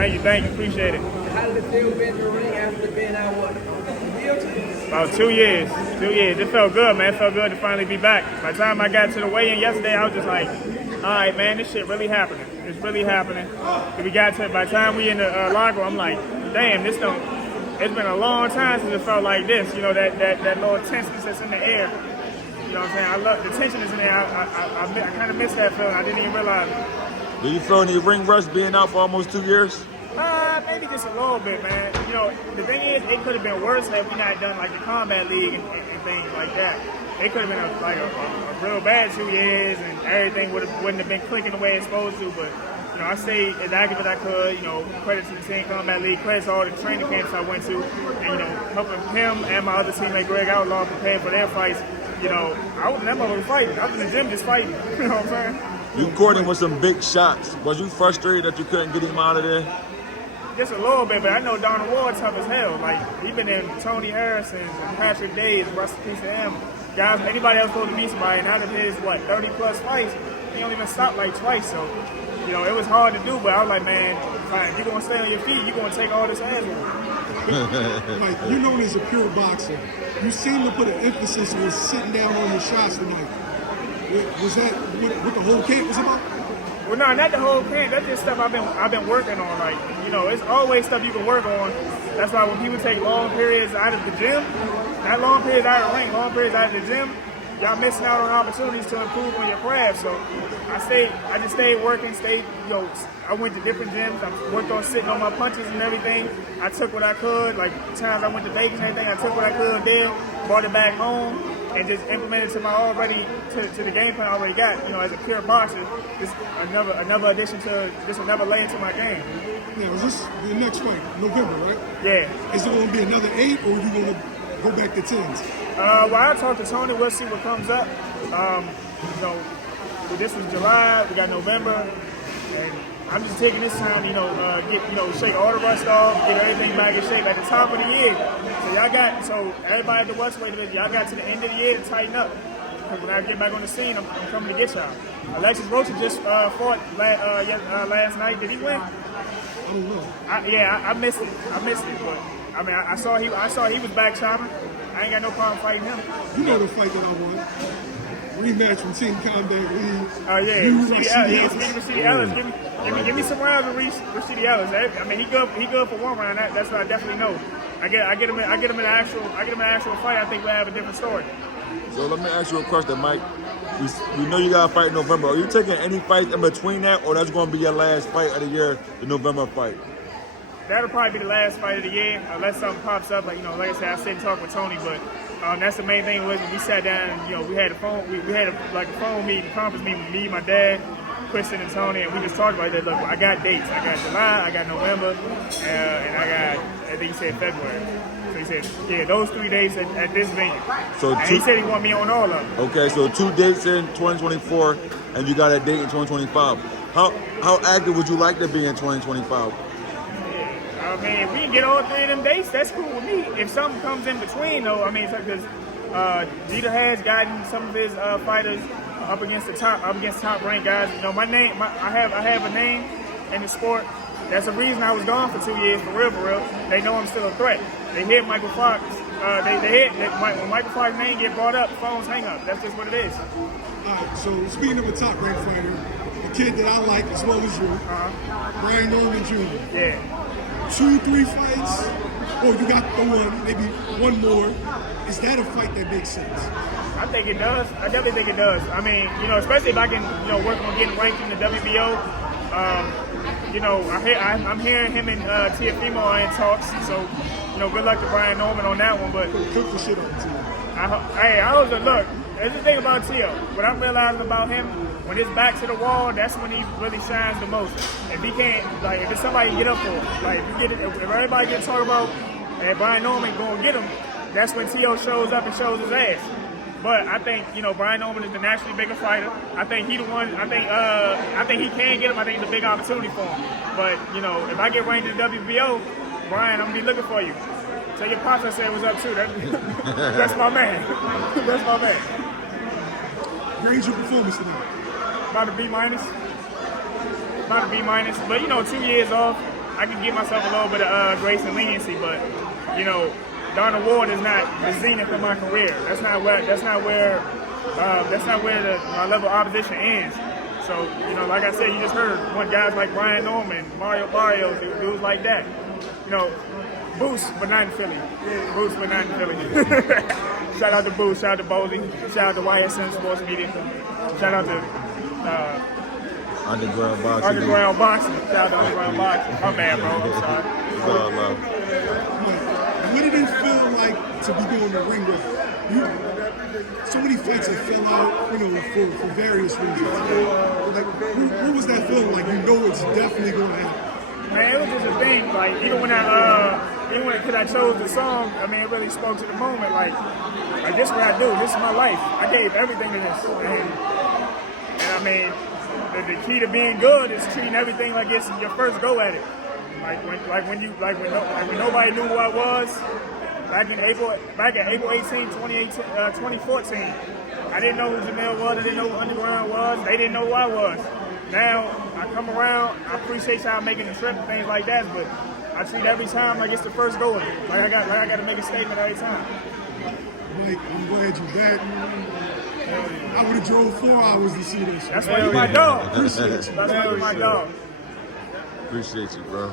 Thank you, appreciate it. How did it feel being in the ring after being out, what, a year or two? About 2 years. 2 years. It felt good, man. It felt good to finally be back. By the time I got to the weigh-in yesterday, I was just like, all right, man, this shit really happening. It's really happening. We got to, by the time we in the locker, I'm like, damn, it's been a long time since it felt like this. You know, that little tenseness that's in the air. You know what I'm saying? I love the tension is in there. I kind of miss that feeling. I didn't even realize it. Do you feel any ring rust being out for almost 2 years? Maybe just a little bit, man. You know, the thing is, it could have been worse had we not done like the combat league and things like that. It could have been a real bad 2 years, and everything wouldn't have been clicking the way it's supposed to. But you know, I stayed as active as I could. You know, credit to the Team Combat League, credit to all the training camps I went to, and you know, helping him and my other teammate Greg Outlaw prepare for their fights. You know, I wasn't that motherfucker fighting. I was in the gym just fighting. You know what I'm saying? You caught him with some big shots. Was you frustrated that you couldn't get him out of there? Just a little bit, but I know Donald Ward tough as hell. Like, he been in Tony Harrison's and Patrick Day's, rest in peace to him. Guys, anybody else supposed to beat somebody, and out of his, 30 plus fights, he only been stopped like twice. So, you know, it was hard to do, but I was like, man, if you're going to stay on your feet, you're going to take all this ass with Like, you're known as a pure boxer. You seem to put an emphasis on sitting down on your shots tonight. Was that what the whole camp was about? Well, no, not the whole camp. That's just stuff I've been working on. Like, you know, it's always stuff you can work on. That's why when people take long periods out of the gym, not long periods out of the ring, long periods out of the gym, y'all missing out on opportunities to improve on your craft. So I just stayed working, I went to different gyms. I worked on sitting on my punches and everything. I took what I could. Like, times I went to Vegas and everything, I took what I could there, brought it back home, and just implemented to the game plan I already got. You know, as a pure boxer, just another addition to, just another layer to my game. Now, is this the next fight, November, right? Yeah. Is it going to be another 8, or are you going to go back to 10s? Well, I'll talk to Tony. We'll see what comes up. You know, this was July. We got November, and I'm just taking this time, shake all the rust off, get everything back in shape at the top of the year. So everybody at the Westway division, y'all got to the end of the year to tighten up. Because when I get back on the scene, I'm coming to get y'all. Alexis Rocha just fought last night. Did he win? I don't know. I missed it. But I mean, I saw he was back chopping. I ain't got no problem fighting him. You know the fight that I won. Rematch from Team Combat League. Oh yeah, Rashidi Ellis. Give me some rounds with Rashidi Ellis. I mean, he good for one round. That's what I definitely know. I get him in an actual fight. I think we'll have a different story. So let me ask you a question, Mike. We know you got to fight in November. Are you taking any fights in between that, or that's going to be your last fight of the year, the November fight? That'll probably be the last fight of the year, unless something pops up. Like I said, I sit and talk with Tony, but that's the main thing was we sat down and we had a phone. We had a phone meeting, conference meeting with me, my dad, Kristen, and Tony, and we just talked about that. Look, I got dates. I got July, I got November, and I got, I think he said February. So he said, yeah, those 3 dates at this venue. So he said he wanted me on all of them. Okay, so 2 dates in 2024, and you got a date in 2025. How active would you like to be in 2025? I mean, if we can get all 3 of them dates, that's cool with me. If something comes in between, though, I mean, because Jeter has gotten some of his fighters up against top ranked guys. You know, I have a name in the sport. That's the reason I was gone for 2 years, for real. They know I'm still a threat. They hit Michael Fox. When Michael Fox's name get brought up, phones hang up. That's just what it is. All right, so speaking of a top ranked fighter, a kid that I like as well as you, Brian Norman Jr. Yeah. 2-3 fights, or you got the one, maybe one more. Is that a fight that makes sense? I think it does. I definitely think it does. I mean, especially if I can, work on getting ranked in the WBO. I'm hearing him and Tiafimo are in talks. So, good luck to Brian Norman on that one. But cook the shit up to him. I always look. There's the thing about Tio. What I'm realizing about him, when his back to the wall, that's when he really shines the most. If he can't, if there's somebody get up for him, if everybody gets talking about and Brian Norman going to get him, that's when Tio shows up and shows his ass. But I think, Brian Norman is the naturally bigger fighter. I think he the one. I think he can get him. I think it's a big opportunity for him. But if I get ranked in the WBO, Brian, I'm gonna be looking for you. Tell your pops I said what's up too. That's my man. That's my man. Range your performance tonight. About a B-. But 2 years off. I can give myself a little bit of grace and leniency, but you know, Donald Ward is not the zenith of my career. That's not where my level of opposition ends. So, you know, like I said, you just heard guys like Brian Norman, Mario Barrios, dudes like that. You know, Boost, but not in Philly. Boost, but not in Philly. Shout out to Boost, shout out to Boldy, shout out to YSN Sports Media, shout out to Underground Boxing. Underground Boxing. Shout out to Underground Boxing. My bad, bro. I'm sorry. It's all love. What did it feel like to be doing the ring with you? So many fights have fell out, you know, for various reasons. Like, what was that feeling like? You know it's definitely going to happen. Man, it was just a thing. Like, even when I chose the song, I mean, it really spoke to the moment. Like this is what I do. This is my life. I gave everything to this. And I mean, the key to being good is treating everything like it's your first go at it. When nobody knew who I was back in April 18, 2014. I didn't know who Jamel was. I didn't know who Underground was. They didn't know who I was. Now I come around. I appreciate y'all making the trip and things like that, but I treat every time like it's the first go at it. Like I got to make a statement every time. Mike, I'm glad you're back. I would have drove 4 hours to see this. That's why you're my dog. Appreciate you. That's why you're my dog. Appreciate you, bro.